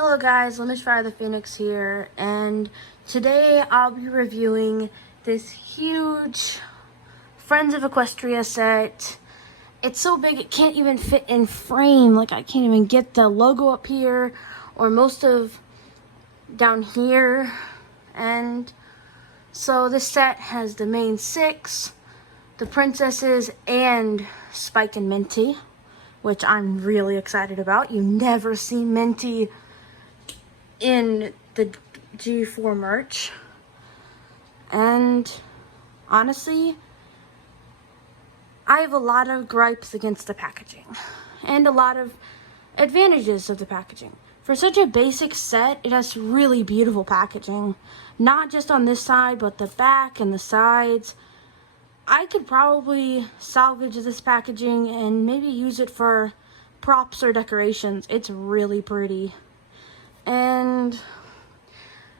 Hello guys, Lemon Fire the Phoenix here, and today I'll be reviewing this huge Friends of Equestria set. It's so big it can't even fit in frame, like I can't even get the logo up here or most of down here. And so this set has the main six, the princesses, and Spike and Minty, which I'm really excited about. You never see Minty in the G4 merch, and honestly, I have a lot of gripes against the packaging and a lot of advantages of the packaging. For such a basic set, it has really beautiful packaging, not just on this side but the back and the sides. I could probably salvage this packaging and maybe use it for props or decorations. It's really pretty. And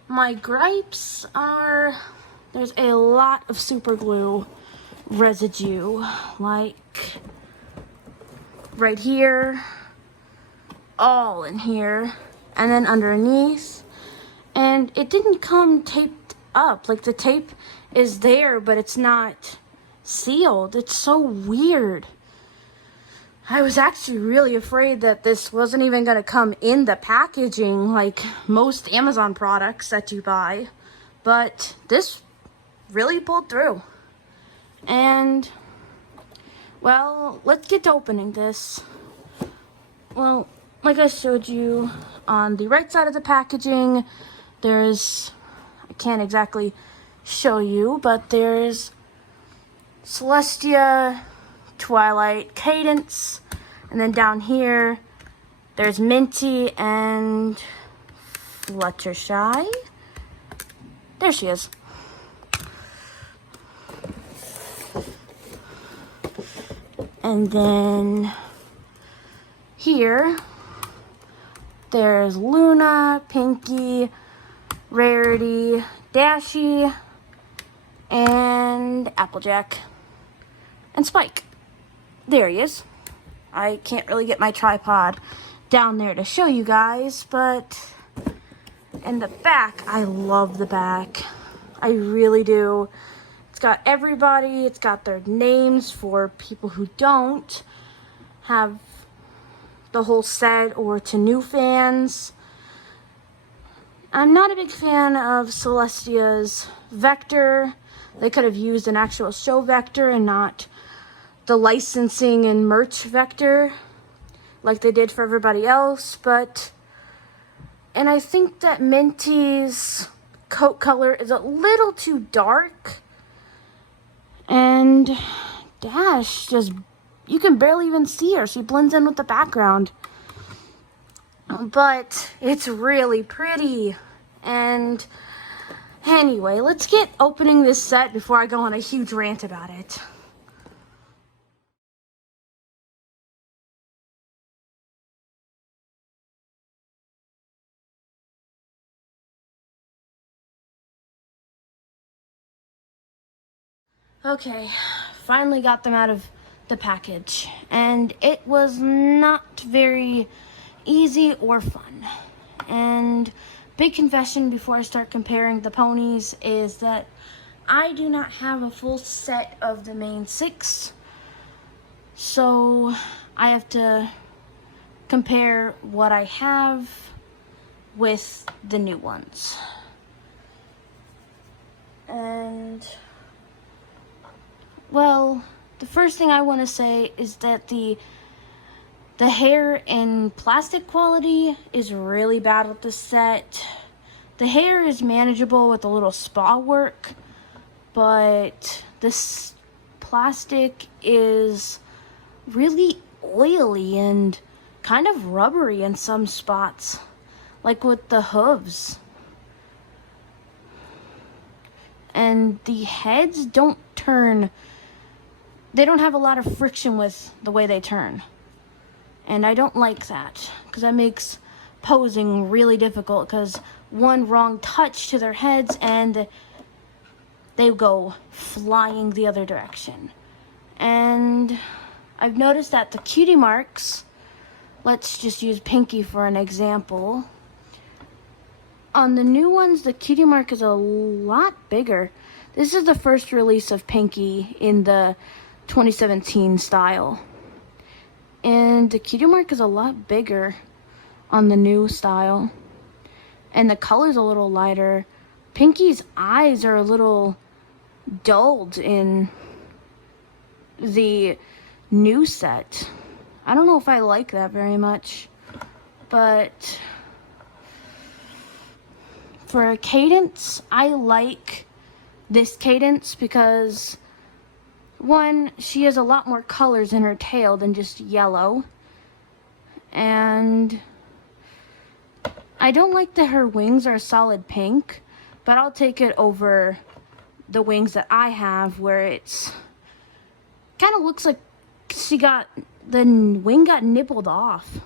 my gripes are, there's a lot of super glue residue, like right here, all in here, and then underneath. And it didn't come taped up, like the tape is there, but it's not sealed. It's so weird. I was actually really afraid that this wasn't even going to come in the packaging like most Amazon products that you buy. But this really pulled through. And, well, let's get to opening this. Well, like I showed you, on the right side of the packaging, there's, I can't exactly show you, but there's Celestia, Twilight, Cadence, and then down here there's Minty and Fluttershy. There she is. And then here there's Luna, Pinky, Rarity, Dashy, and Applejack, and Spike. There he is. I can't really get my tripod down there to show you guys, but in the back, I love the back. I really do. It's got everybody. It's got their names for people who don't have the whole set or to new fans. I'm not a big fan of Celestia's vector. They could have used an actual show vector and not the licensing and merch vector like they did for everybody else. And I think that Minty's coat color is a little too dark, and Dash just, you can barely even see her. She blends in with the background, but it's really pretty. And anyway, let's get opening this set before I go on a huge rant about it. Okay, finally got them out of the package, and it was not very easy or fun. And big confession before I start comparing the ponies is that I do not have a full set of the main six, so I have to compare what I have with the new ones. And, well, the first thing I want to say is that the hair in plastic quality is really bad with this set. The hair is manageable with a little spa work, but this plastic is really oily and kind of rubbery in some spots, like with the hooves. And the heads don't turn. They don't have a lot of friction with the way they turn. And I don't like that, because that makes posing really difficult, because one wrong touch to their heads and they go flying the other direction. And I've noticed that the cutie marks, let's just use Pinky for an example, On the new ones, the cutie mark is a lot bigger. This is the first release of Pinky in the 2017 style. And the cutie mark is a lot bigger on the new style. And the color's a little lighter. Pinky's eyes are a little dulled in the new set. I don't know if I like that very much, but for Cadence, I like this Cadence because, one, she has a lot more colors in her tail than just yellow, and I don't like that her wings are solid pink, but I'll take it over the wings that I have where it's kind of looks like the wing got nibbled off.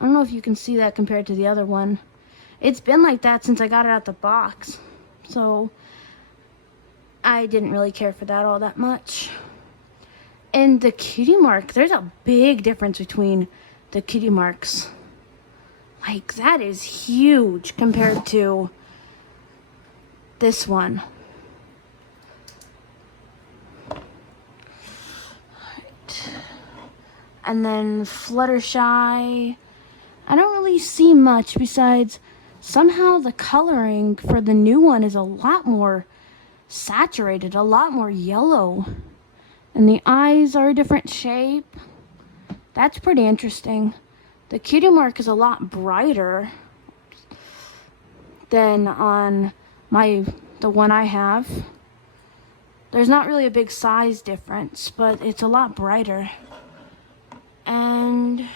I don't know if you can see that compared to the other one. It's been like that since I got it out the box, so I didn't really care for that all that much. And the cutie mark, there's a big difference between the cutie marks. Like, that is huge compared to this one. And then Fluttershy, I don't really see much besides somehow the coloring for the new one is a lot more saturated, a lot more yellow. And the eyes are a different shape. That's pretty interesting. The cutie mark is a lot brighter than on the one I have. There's not really a big size difference, but it's a lot brighter. And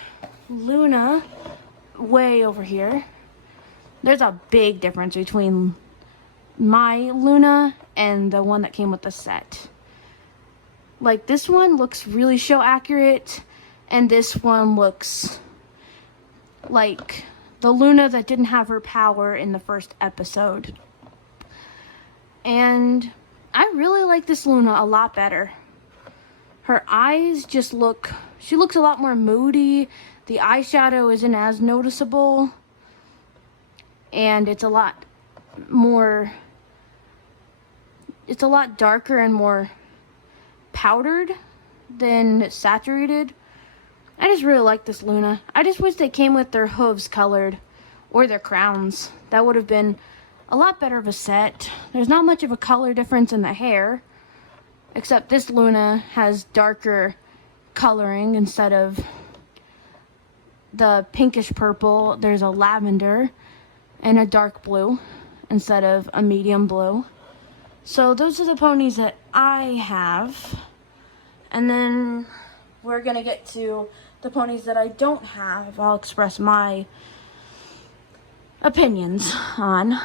Luna, way over here, there's a big difference between my Luna and the one that came with the set. Like, this one looks really show accurate, and this one looks like the Luna that didn't have her power in the first episode. And I really like this Luna a lot better. Her eyes just she looks a lot more moody. The eyeshadow isn't as noticeable. And it's a lot darker and more powdered than saturated. I just really like this Luna. I just wish they came with their hooves colored or their crowns. That would have been a lot better of a set. There's not much of a color difference in the hair, except this Luna has darker coloring instead of the pinkish purple. There's a lavender and a dark blue instead of a medium blue. So those are the ponies that I have. And then we're going to get to the ponies that I don't have. I'll express my opinions on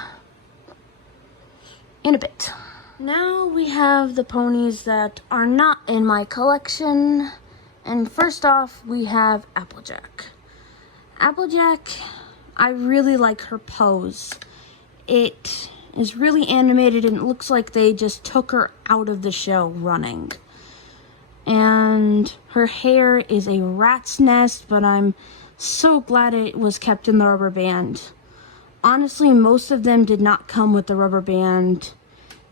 in a bit. Now we have the ponies that are not in my collection. And first off, we have Applejack. Applejack, I really like her pose. It is really animated and it looks like they just took her out of the show running. And her hair is a rat's nest, but I'm so glad it was kept in the rubber band. Honestly, most of them did not come with the rubber band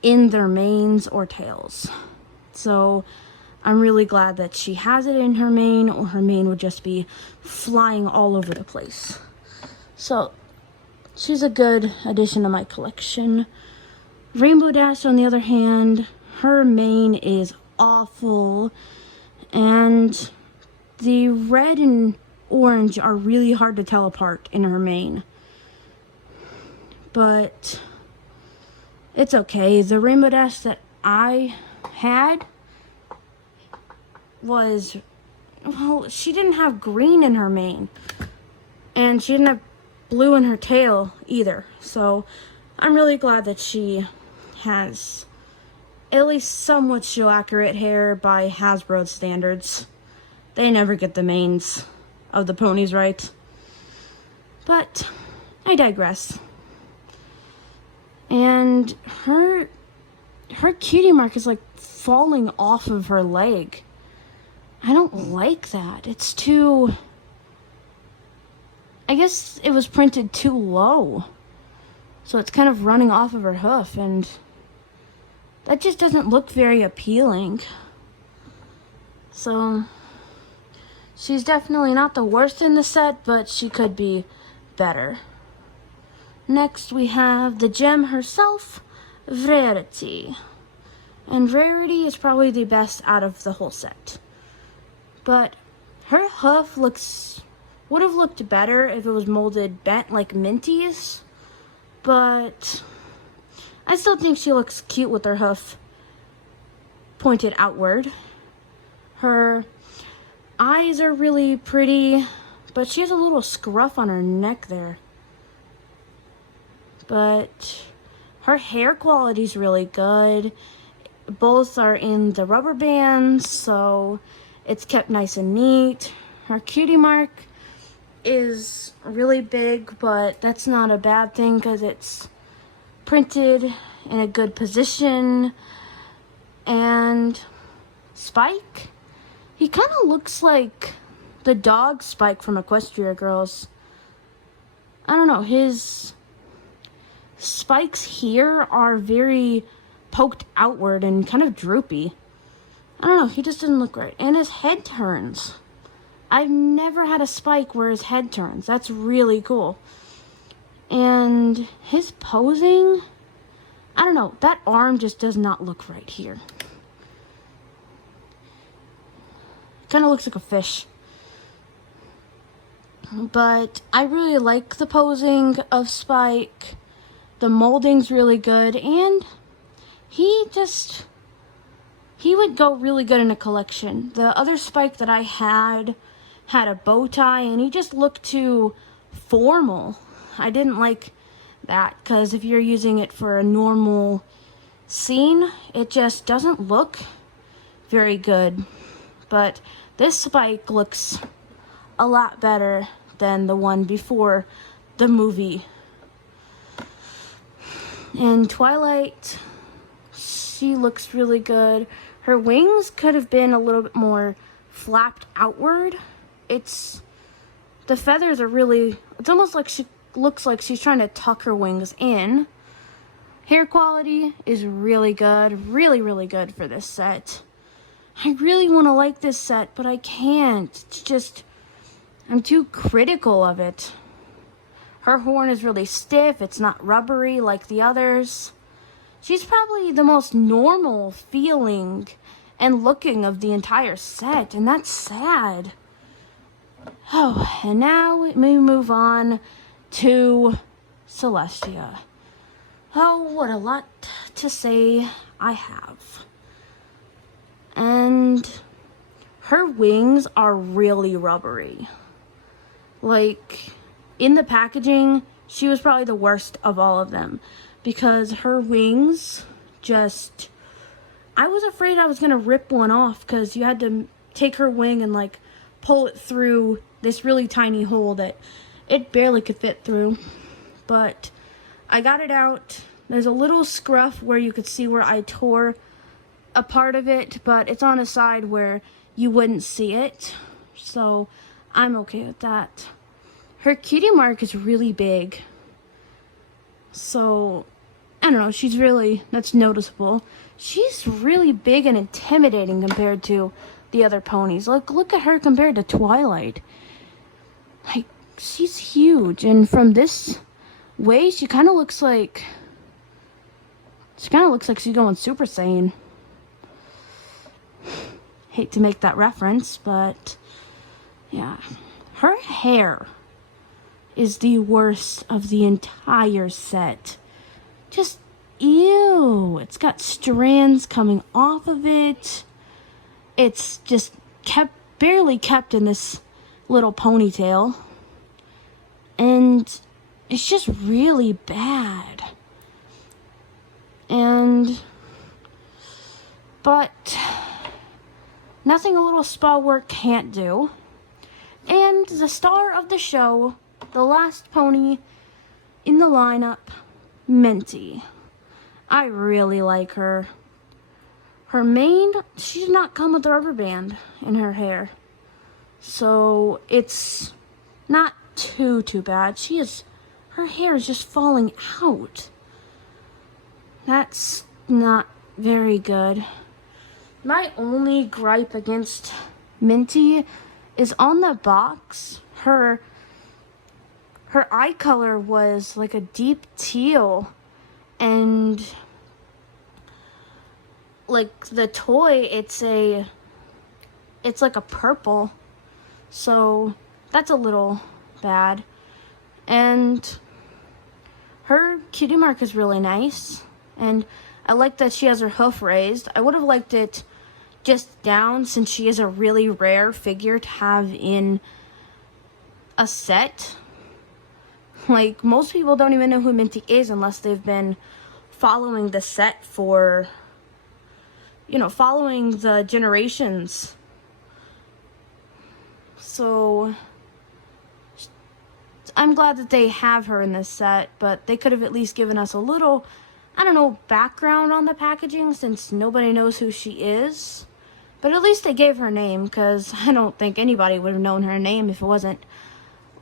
in their manes or tails. So I'm really glad that she has it in her mane, or her mane would just be flying all over the place. So she's a good addition to my collection. Rainbow Dash, on the other hand, her mane is awful, and the red and orange are really hard to tell apart in her mane. But it's okay. The Rainbow Dash that I had was, well, she didn't have green in her mane, and she didn't have blue in her tail either. So I'm really glad that she has at least somewhat show accurate hair by Hasbro standards. They never get the manes of the ponies right. But I digress. And her cutie mark is like falling off of her leg. I don't like that. It's too, I guess it was printed too low. So it's kind of running off of her hoof, and that just doesn't look very appealing. So she's definitely not the worst in the set, but she could be better. Next we have the gem herself, Rarity. And Rarity is probably the best out of the whole set. But her hoof would have looked better if it was molded bent like Minty's. But I still think she looks cute with her hoof pointed outward. Her eyes are really pretty, but she has a little scruff on her neck there. But her hair quality is really good. Both are in the rubber bands, so it's kept nice and neat. Her cutie mark is really big, but that's not a bad thing because it's printed in a good position. And Spike, he kind of looks like the dog Spike from Equestria Girls. I don't know, his spikes here are very poked outward and kind of droopy. I don't know, he just doesn't look right. And his head turns. I've never had a Spike where his head turns. That's really cool. And his posing, I don't know, that arm just does not look right here. Kind of looks like a fish. But I really like the posing of Spike. The molding's really good, and he would go really good in a collection. The other Spike that I had a bow tie, and he just looked too formal. I didn't like that, because if you're using it for a normal scene, it just doesn't look very good. But this Spike looks a lot better than the one before the movie. In Twilight, she looks really good. Her wings could have been a little bit more flapped outward. The feathers are really, it's almost like she looks like she's trying to tuck her wings in. Hair quality is really good, really, really good for this set. I really want to like this set, but I can't. It's just, I'm too critical of it. Her horn is really stiff. It's not rubbery like the others. She's probably the most normal feeling and looking of the entire set, and that's sad. Oh, and now we move on to Celestia. Oh, what a lot to say I have. And her wings are really rubbery. Like, in the packaging, she was probably the worst of all of them, because her wings just, I was afraid I was gonna rip one off, because you had to take her wing and like pull it through this really tiny hole that it barely could fit through. But I got it out. There's a little scruff where you could see where I tore a part of it, but it's on a side where you wouldn't see it, so I'm okay with that. Her cutie mark is really big, so I don't know, that's noticeable. She's really big and intimidating compared to the other ponies. Look at her compared to Twilight. Like, she's huge, and from this way, she kind of looks like she's going Super Saiyan. Hate to make that reference, but yeah. Her hair is the worst of the entire set. Just, ew. It's got strands coming off of it. It's just barely kept in this little ponytail. And it's just really bad. But nothing a little spa work can't do. And the star of the show, the last pony in the lineup, Minty. I really like her. Her mane, she did not come with a rubber band in her hair. So it's not too bad. her hair is just falling out. That's not very good. My only gripe against Minty is on the box. Her eye color was like a deep teal, and like the toy, it's like a purple, so that's a little bad. And her cutie mark is really nice, and I like that she has her hoof raised. I would have liked it just down, since she is a really rare figure to have in a set. Like, most people don't even know who Minty is unless they've been following the set for, you know, following the generations. So I'm glad that they have her in this set, but they could have at least given us a little, I don't know, background on the packaging, since nobody knows who she is. But at least they gave her name, because I don't think anybody would have known her name if it wasn't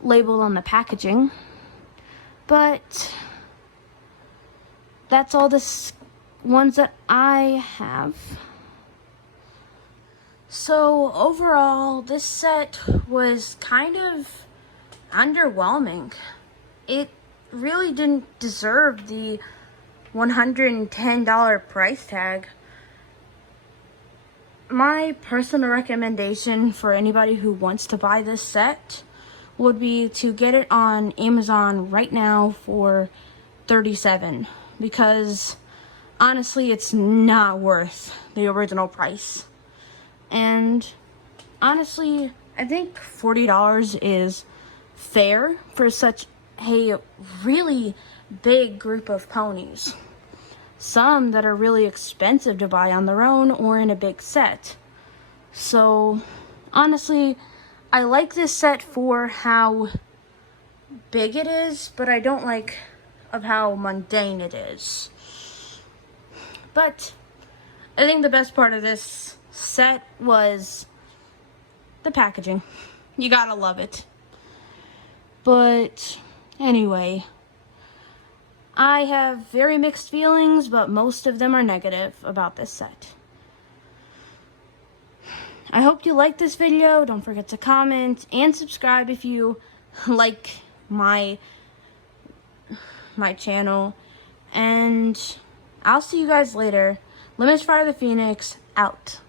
labeled on the packaging. But that's all the ones that I have. So overall, this set was kind of underwhelming. It really didn't deserve the $110 price tag. My personal recommendation for anybody who wants to buy this set would be to get it on Amazon right now for $37, because honestly, it's not worth the original price. And honestly, I think $40 is fair for such a really big group of ponies. Some that are really expensive to buy on their own or in a big set. So honestly, I like this set for how big it is, but I don't like of how mundane it is. But I think the best part of this set was the packaging. You gotta love it. But anyway, I have very mixed feelings, but most of them are negative about this set. I hope you liked this video. Don't forget to comment and subscribe if you like my channel. And I'll see you guys later. Limits Fire the Phoenix out.